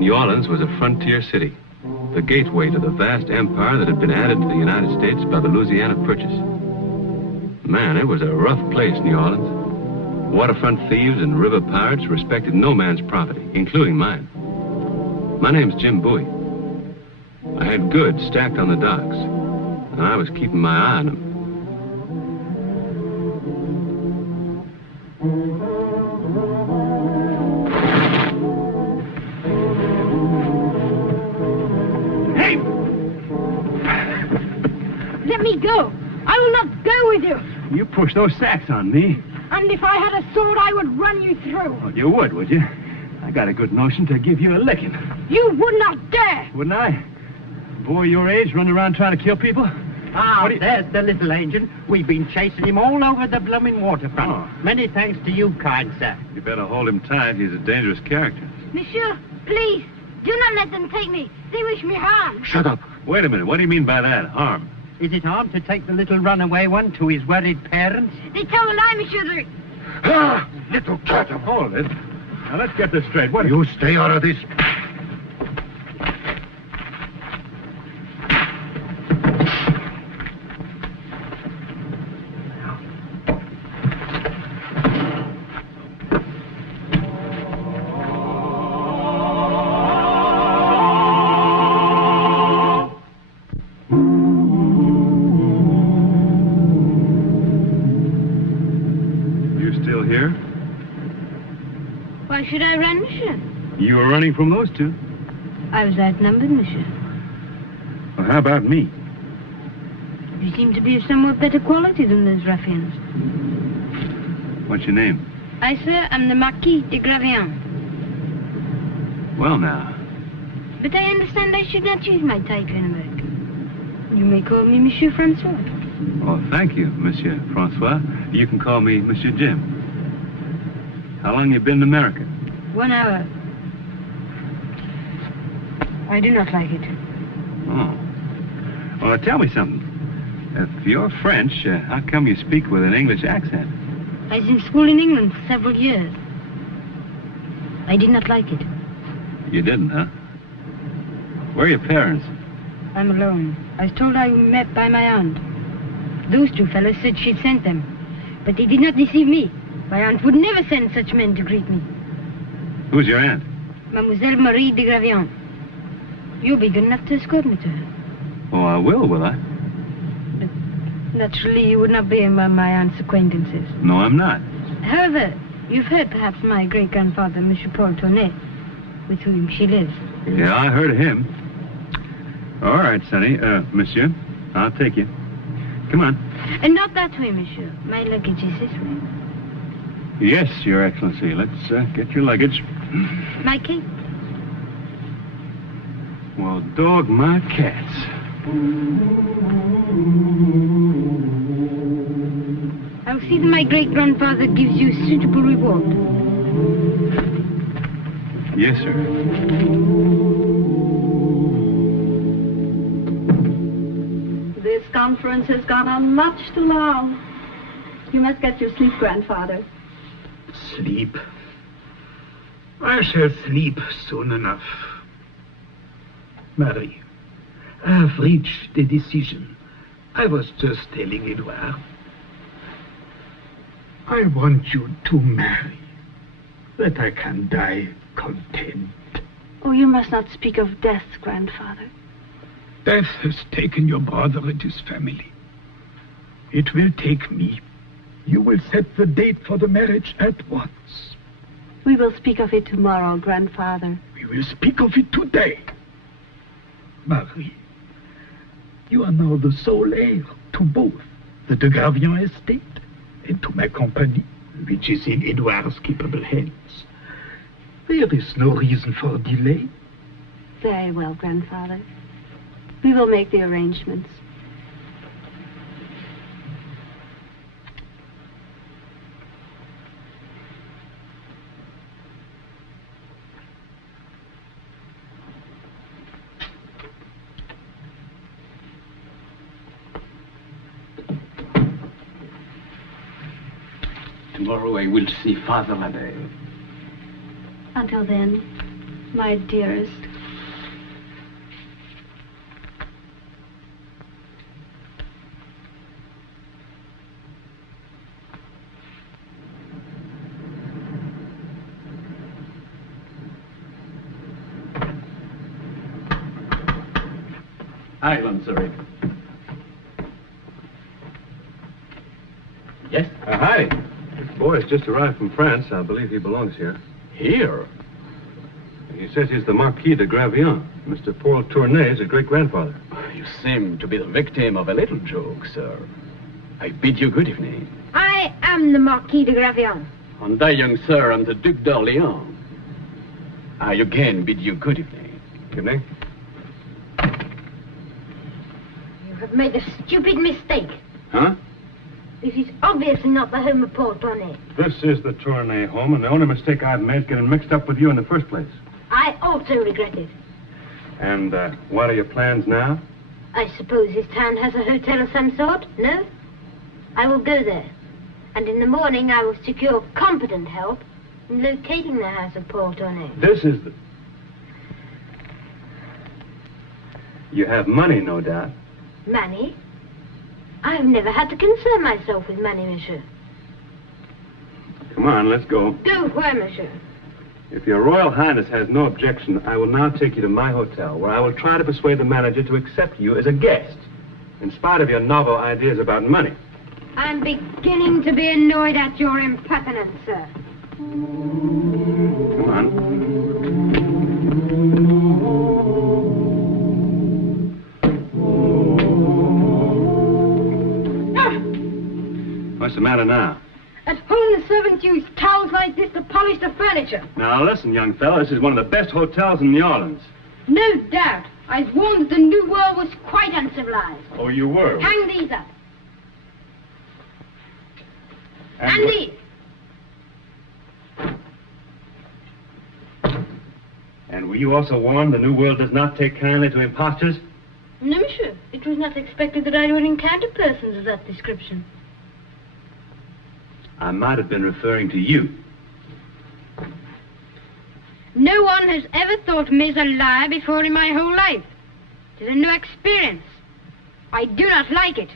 New Orleans was a frontier city, the gateway to the vast empire that had been added to the United States by the Louisiana Purchase. Man, it was a rough place, New Orleans. Waterfront thieves and river pirates respected no man's property, including mine. My name's Jim Bowie. I had goods stacked on the docks, and I was keeping my eye on them. Hey! Let me go. I will not go with you. You pushed those sacks on me. And if I had a sword, I would run you through. Well, you would you? I got a good notion to give you a licking. You would not dare. Wouldn't I? Boy your age running around trying to kill people? Ah, there's the little angel. We've been chasing him all over the blooming waterfront. Oh. Many thanks to you, kind sir. You better hold him tight. He's a dangerous character. Monsieur, please, do not let them take me. They wish me harm. Shut up. Wait a minute. What do you mean by that? Harm? Is it harm to take the little runaway one to his worried parents? They tell a lie, Monsieur. Ah, little cat. Hold it. Now, let's get this straight. What? You stay out of this. Why should I run, Monsieur? You were running from those two. I was outnumbered, Monsieur. Well, how about me? You seem to be of somewhat better quality than those ruffians. What's your name? I, sir, am the Marquis de Gravion. Well, now. But I understand I should not use my title in America. You may call me Monsieur Francois. Oh, thank you, Monsieur Francois. You can call me Monsieur Jim. How long you been in America? 1 hour. I do not like it. Oh. Well, tell me something. If you're French, how come you speak with an English accent? I was in school in England for several years. I did not like it. You didn't, huh? Where are your parents? I'm alone. I was told I was met by my aunt. Those two fellows said she'd sent them. But they did not deceive me. My aunt would never send such men to greet me. Who's your aunt? Mademoiselle Marie de Gravion. You'll be good enough to escort me to her. Oh, I will I? But naturally, you would not be among my aunt's acquaintances. No, I'm not. However, you've heard perhaps my great-grandfather, Monsieur Paul Tonnet, with whom she lives. Yeah, I heard of him. All right, Sonny. Monsieur, I'll take you. Come on. And not that way, Monsieur. My luggage is this way. Yes, Your Excellency. Let's get your luggage. My cape. Well, dog my cats. I'll see that my great-grandfather gives you suitable reward. Yes, sir. This conference has gone on much too long. You must get your sleep, grandfather. Sleep? I shall sleep soon enough. Marie, I have reached a decision. I was just telling Edouard. I want you to marry, that I can die content. Oh, you must not speak of death, grandfather. Death has taken your brother and his family. It will take me. You will set the date for the marriage at once. We will speak of it tomorrow, grandfather. We will speak of it today. Marie, you are now the sole heir to both the de Gravion estate and to my company, which is in Edouard's capable hands. There is no reason for delay. Very well, grandfather. We will make the arrangements. Tomorrow I will see Father Labelle. Until then, My dearest. Hi, Monsieur. Yes? Hi. This boy has just arrived from France. I believe he belongs here. Here? He says he's the Marquis de Gravion. Mr. Paul Tournay is a great-grandfather. You seem to be the victim of a little joke, sir. I bid you good evening. I am the Marquis de Gravion. And I, young sir, am the Duc d'Orléans. I again bid you good evening. Good evening. You have made a stupid mistake. Huh? This is obviously not the home of Paul Tournay. This is the Tournay home, and the only mistake I've made is getting mixed up with you in the first place. I also regret it. And what are your plans now? I suppose this town has a hotel of some sort, no? I will go there. And in the morning I will secure competent help in locating the house of Paul Tournay. This is the... You have money, no doubt. Money? I have never had to concern myself with money, monsieur. Come on, let's go. Go where, monsieur? If your Royal Highness has no objection, I will now take you to my hotel, where I will try to persuade the manager to accept you as a guest, in spite of your novel ideas about money. I'm beginning to be annoyed at your impertinence, sir. Come on. What's the matter now? At home, the servants use towels like this to polish the furniture. Now, listen, young fellow, this is one of the best hotels in New Orleans. No doubt. I was warned that the New World was quite uncivilized. Oh, you were? Hang these up. And these. And were you also warned the New World does not take kindly to impostors? No, monsieur. It was not expected that I would encounter persons of that description. I might have been referring to you. No one has ever thought me a liar before in my whole life. It is a new experience. I do not like it.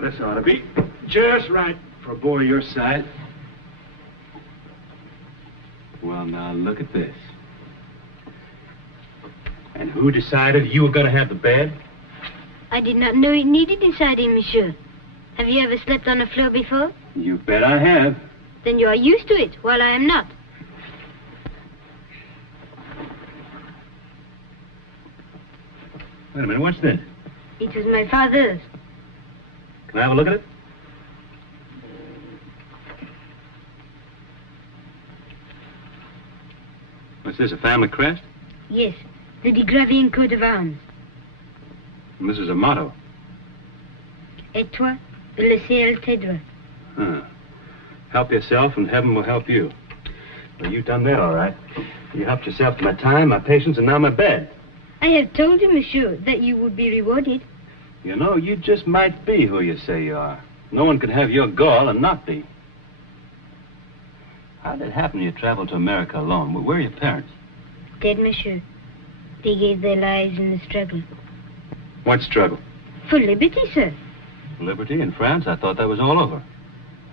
This ought to be just right for a boy your size. Well, now, look at this. And who decided you were going to have the bed? I did not know it needed deciding, monsieur. Have you ever slept on a floor before? You bet I have. Then you are used to it, while I am not. Wait a minute, what's this? It was my father's. Can I have a look at it? What's this, a family crest? Yes, the de Gravion coat of arms. And this is a motto. Et toi, le ciel t'aidera. Huh. Help yourself and heaven will help you. Well, you've done that all right. You helped yourself to my time, my patience, and now my bed. I have told you, monsieur, that you would be rewarded. You know, you just might be who you say you are. No one could have your gall and not be. How did it happen you traveled to America alone? Where are your parents? Dead, monsieur. They gave their lives in the struggle. What struggle? For liberty, sir. Liberty in France? I thought that was all over.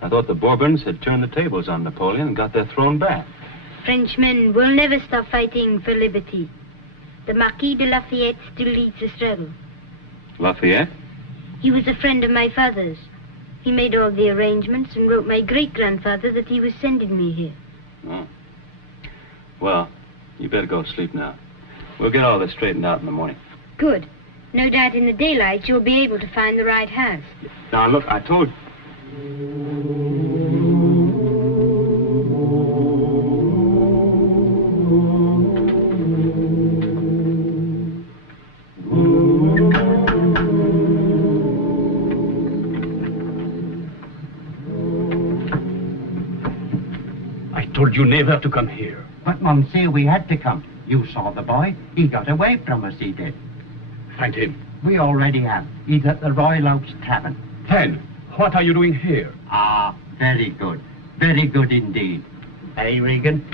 I thought the Bourbons had turned the tables on Napoleon and got their throne back. Frenchmen will never stop fighting for liberty. The Marquis de Lafayette still leads the struggle. Lafayette? He was a friend of my father's. He made all the arrangements and wrote my great-grandfather that he was sending me here. Oh. Well, you better go to sleep now. We'll get all this straightened out in the morning. Good. No doubt in the daylight you'll be able to find the right house. Now, look, I told you. I told you never to come here. But, Monsieur, we had to come. You saw the boy. He got away from us, he did. Find him. We already have. He's at the Royal Oaks Tavern. Ted, what are you doing here? Ah, very good. Very good indeed. Hey, Regan?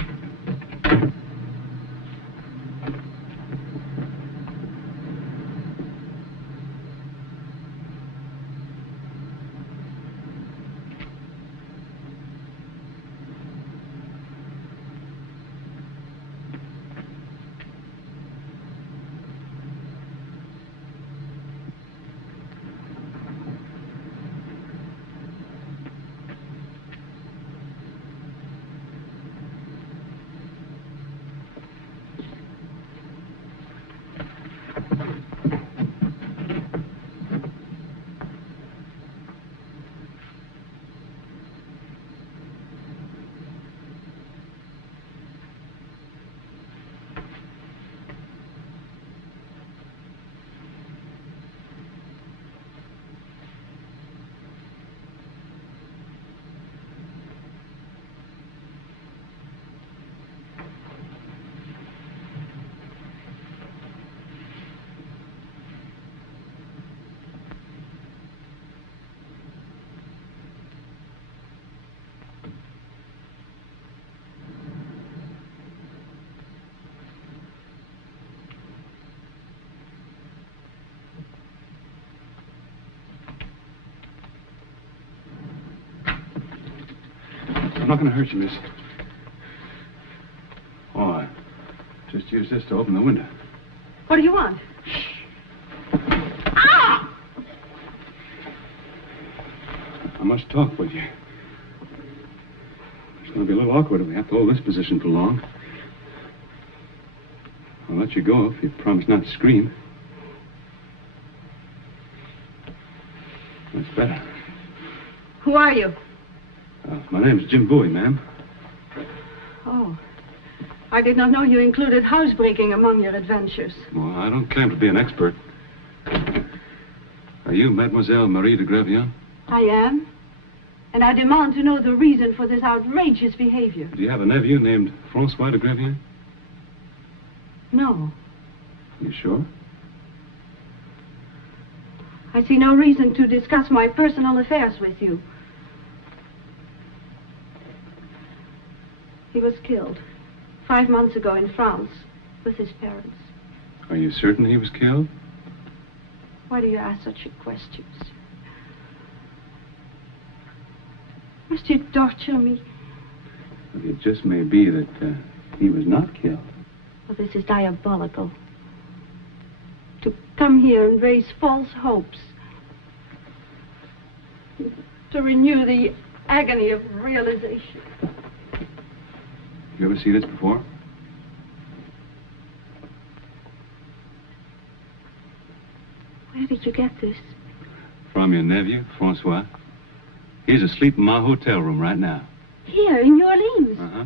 I'm not going to hurt you, miss. Oh, I just used this to open the window. What do you want? Ah! I must talk with you. It's going to be a little awkward if we have to hold this position for long. I'll let you go if you promise not to scream. That's better. Who are you? My name's Jim Bowie, ma'am. Oh. I did not know you included housebreaking among your adventures. Well, I don't claim to be an expert. Are you Mademoiselle Marie de Gravillon? I am. And I demand to know the reason for this outrageous behavior. Do you have a nephew named Francois de Gravillon? No. You sure? I see no reason to discuss my personal affairs with you. He was killed 5 months ago in France with his parents. Are you certain he was killed? Why do you ask such questions? Must you torture me? Well, it just may be that he was not killed. Well, this is diabolical. To come here and raise false hopes. To renew the agony of realization. You ever see this before? Where did you get this? From your nephew, Francois. He's asleep in my hotel room right now. Here, in New Orleans? Uh-huh.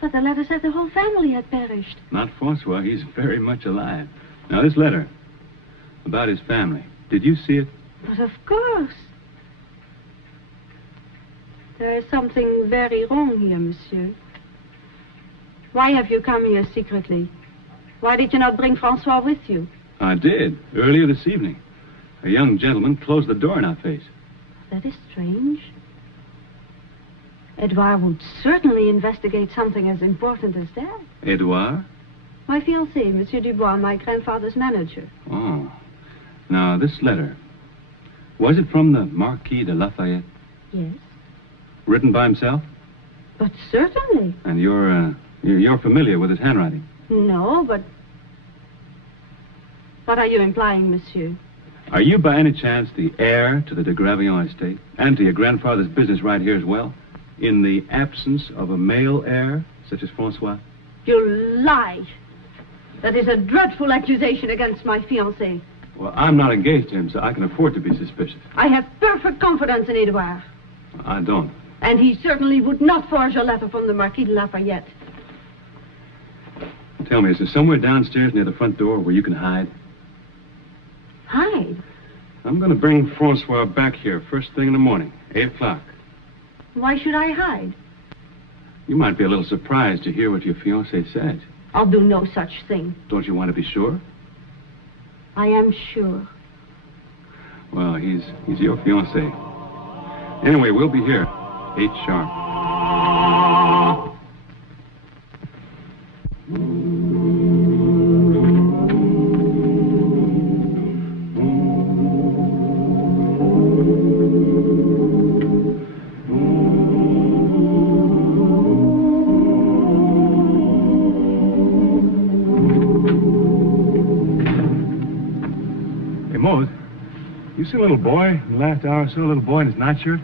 But the letter said the whole family had perished. Not Francois. He's very much alive. Now, this letter about his family. Did you see it? But of course. There is something very wrong here, monsieur. Why have you come here secretly? Why did you not bring Francois with you? I did, earlier this evening. A young gentleman closed the door in our face. That is strange. Edouard would certainly investigate something as important as that. Edouard? My fiancé, Monsieur Dubois, my grandfather's manager. Oh. Now, this letter, was it from the Marquis de Lafayette? Yes. Written by himself? But certainly. And you're familiar with his handwriting? No, but... What are you implying, monsieur? Are you by any chance the heir to the de Gravillon estate? And to your grandfather's business right here as well? In the absence of a male heir, such as Francois? You lie. That is a dreadful accusation against my fiancé. Well, I'm not engaged to him, so I can afford to be suspicious. I have perfect confidence in Edouard. I don't. And he certainly would not forge a letter from the Marquis de Lafayette. Tell me, is there somewhere downstairs near the front door where you can hide? Hide? I'm going to bring Francois back here first thing in the morning, 8 o'clock. Why should I hide? You might be a little surprised to hear what your fiancé said. I'll do no such thing. Don't you want to be sure? I am sure. Well, he's your fiancé. Anyway, we'll be here. 8 sharp. Hey, Mose, you see a little boy in the last hour or so, a little boy in his nightshirt?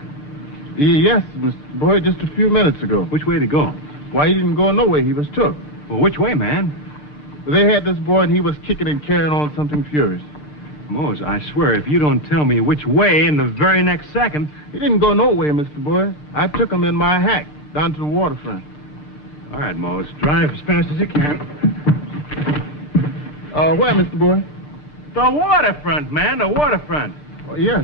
Yes, Mr. Boy, just a few minutes ago. Which way did he go? Why, he didn't go nowhere. He was took. Well, which way, man? They had this boy, and he was kicking and carrying on something furious. Mose, I swear, if you don't tell me which way in the very next second... He didn't go nowhere, Mr. Boy. I took him in my hack down to the waterfront. All right, Mose, drive as fast as you can. Where, Mr. Boy? The waterfront, man, the waterfront. Oh, yeah.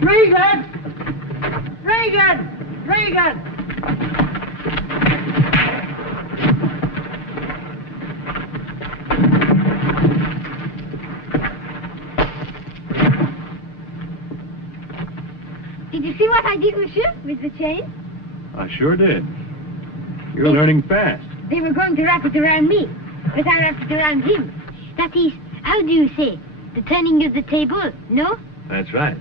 Regan! Regan! Regan! Did you see what I did, Monsieur, with the chain? I sure did. You're learning fast. They were going to wrap it around me, but I wrapped it around him. That is, how do you say? The turning of the table, no? That's right.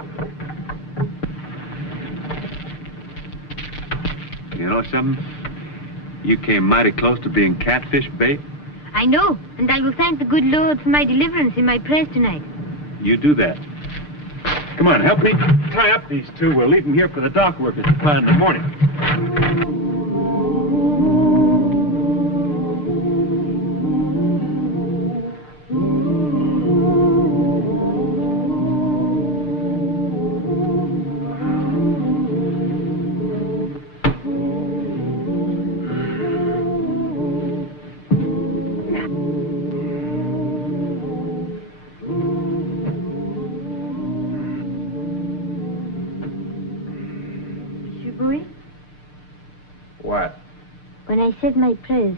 You know something? You came mighty close to being catfish bait. I know, and I will thank the good Lord for my deliverance in my prayers tonight. You do that. Come on, help me tie up these two. We'll leave them here for the dock workers to find in the morning. What? When I said my prayers,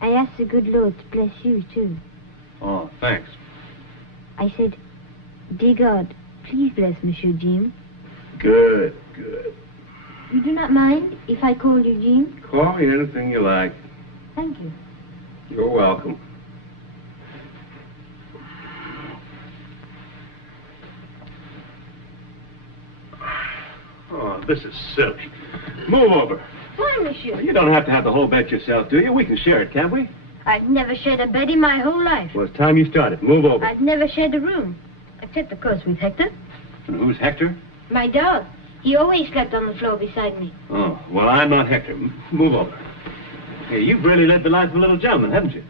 I asked the good Lord to bless you, too. Oh, thanks. I said, dear God, please bless Monsieur Jim. Good, good. You do not mind if I call you Jim? Call me anything you like. Thank you. You're welcome. Oh, this is silly. Move over. Why, Monsieur? You don't have to have the whole bed yourself, do you? We can share it, can't we? I've never shared a bed in my whole life. Well, it's time you started. Move over. I've never shared a room. Except, of course, with Hector. And who's Hector? My dog. He always slept on the floor beside me. Oh, well, I'm not Hector. Move over. Hey, you've really led the life of a little gentleman, haven't you?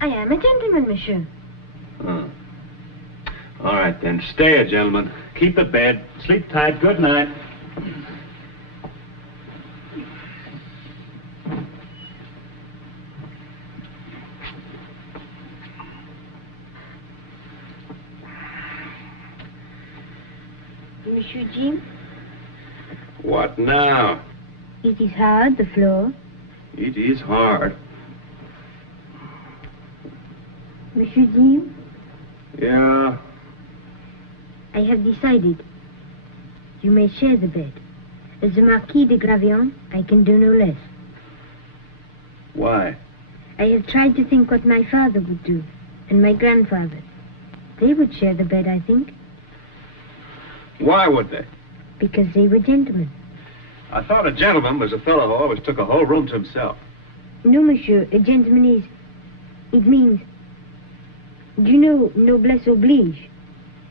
I am a gentleman, Monsieur. Oh. All right, then. Stay a gentleman. Keep the bed. Sleep tight. Good night. Monsieur Jim, What now? it is hard, the floor. It is hard. Monsieur Jim, Yeah. I have decided. You may share the bed. As the Marquis de Gravion, I can do no less. Why? I have tried to think what my father would do, and my grandfather. They would share the bed, I think, Why would they? because they were gentlemen. I thought a gentleman was a fellow who always took a whole room to himself. No, monsieur, a gentleman is... It means... Do you know noblesse oblige?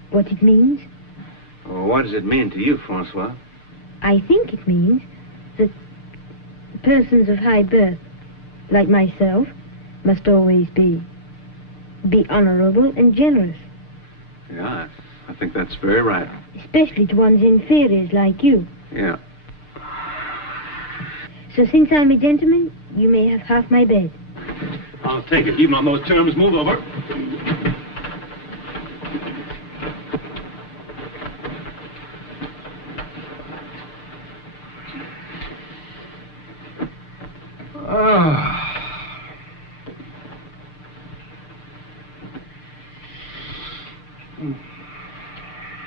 What it means? Oh, what does it mean to you, Francois? I think it means that persons of high birth, like myself, must always be honorable and generous. Yeah, I think that's very right. Especially to one's inferiors like you. Yeah. So since I'm a gentleman, you may have half my bed. I'll take it. Even on those terms, move over.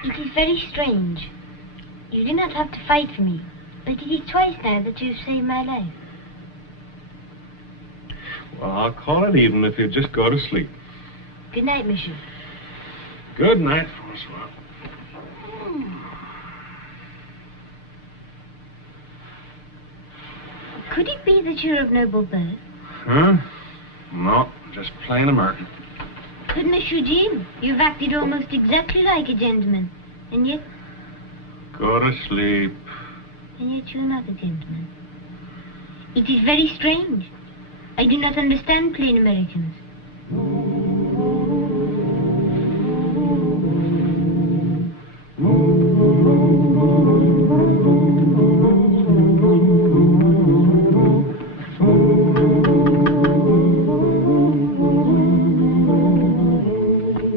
It is very strange. You did not have to fight for me, but it is twice now that you have saved my life. Well, I'll call it even if you just go to sleep. Good night, Monsieur. Good night, Francois. Could it be that you're of noble birth? Huh? No, just plain American. But, Monsieur Jim, you've acted almost exactly like a gentleman. And yet Go to sleep. you're not a gentleman. It is very strange. I do not understand plain Americans.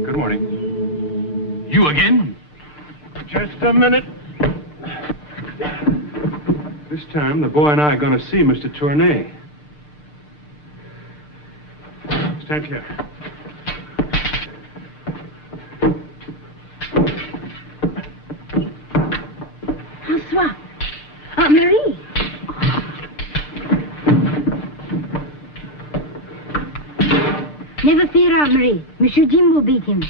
Good morning. You again? Just a minute. This time, the boy and I are going to see Mr. Tournay. Stand here. Francois. Aunt Marie. Never fear, Aunt Marie. Monsieur Jim will beat him.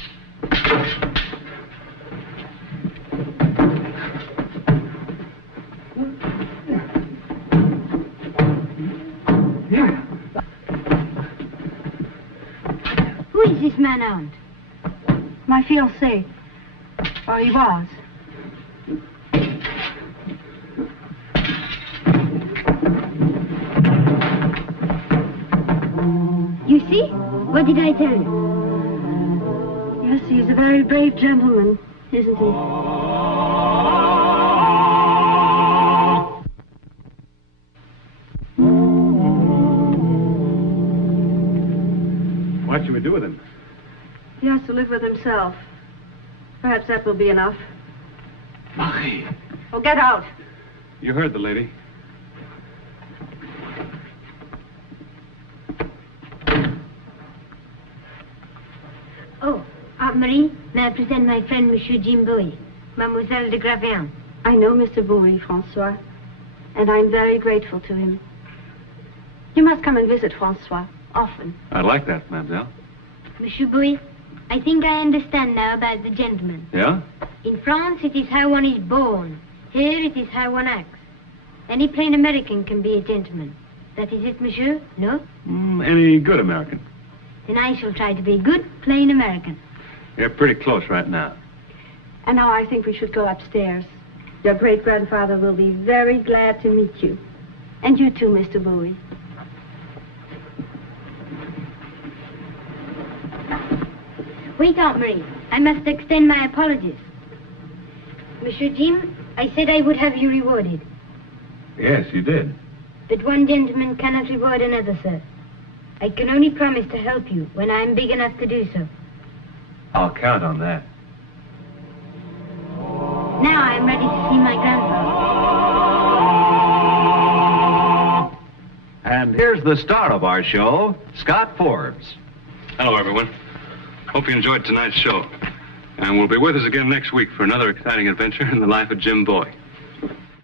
Who is this man, Aunt? My fiancé. Or he was. You see? What did I tell you? Yes, he's a very brave gentleman, isn't he? What should we do with him? He has to live with himself. Perhaps that will be enough. Marie. Oh, get out. You heard the lady. Oh, Aunt Marie, may I present my friend, Monsieur Jim Bowie, Mademoiselle de Gravian. I know Mr. Bowie, Francois, and I'm very grateful to him. You must come and visit Francois, often. I'd like that, mademoiselle. Monsieur Bowie, I think I understand now about the gentleman. Yeah? In France, it is how one is born. Here, it is how one acts. Any plain American can be a gentleman. That is it, monsieur? No? Any good American? Then I shall try to be a good, plain American. You're pretty close right now. And now I think we should go upstairs. Your great-grandfather will be very glad to meet you. And you too, Mr. Bowie. Wait, Aunt Marie. I must extend my apologies. Monsieur Jim, I said I would have you rewarded. Yes, you did. But one gentleman cannot reward another, sir. I can only promise to help you when I am big enough to do so. I'll count on that. Now I am ready to see my grandfather. And here's the star of our show, Scott Forbes. Hello, everyone. Hope you enjoyed tonight's show. And we'll be with us again next week for another exciting adventure in the life of Jim Bowie.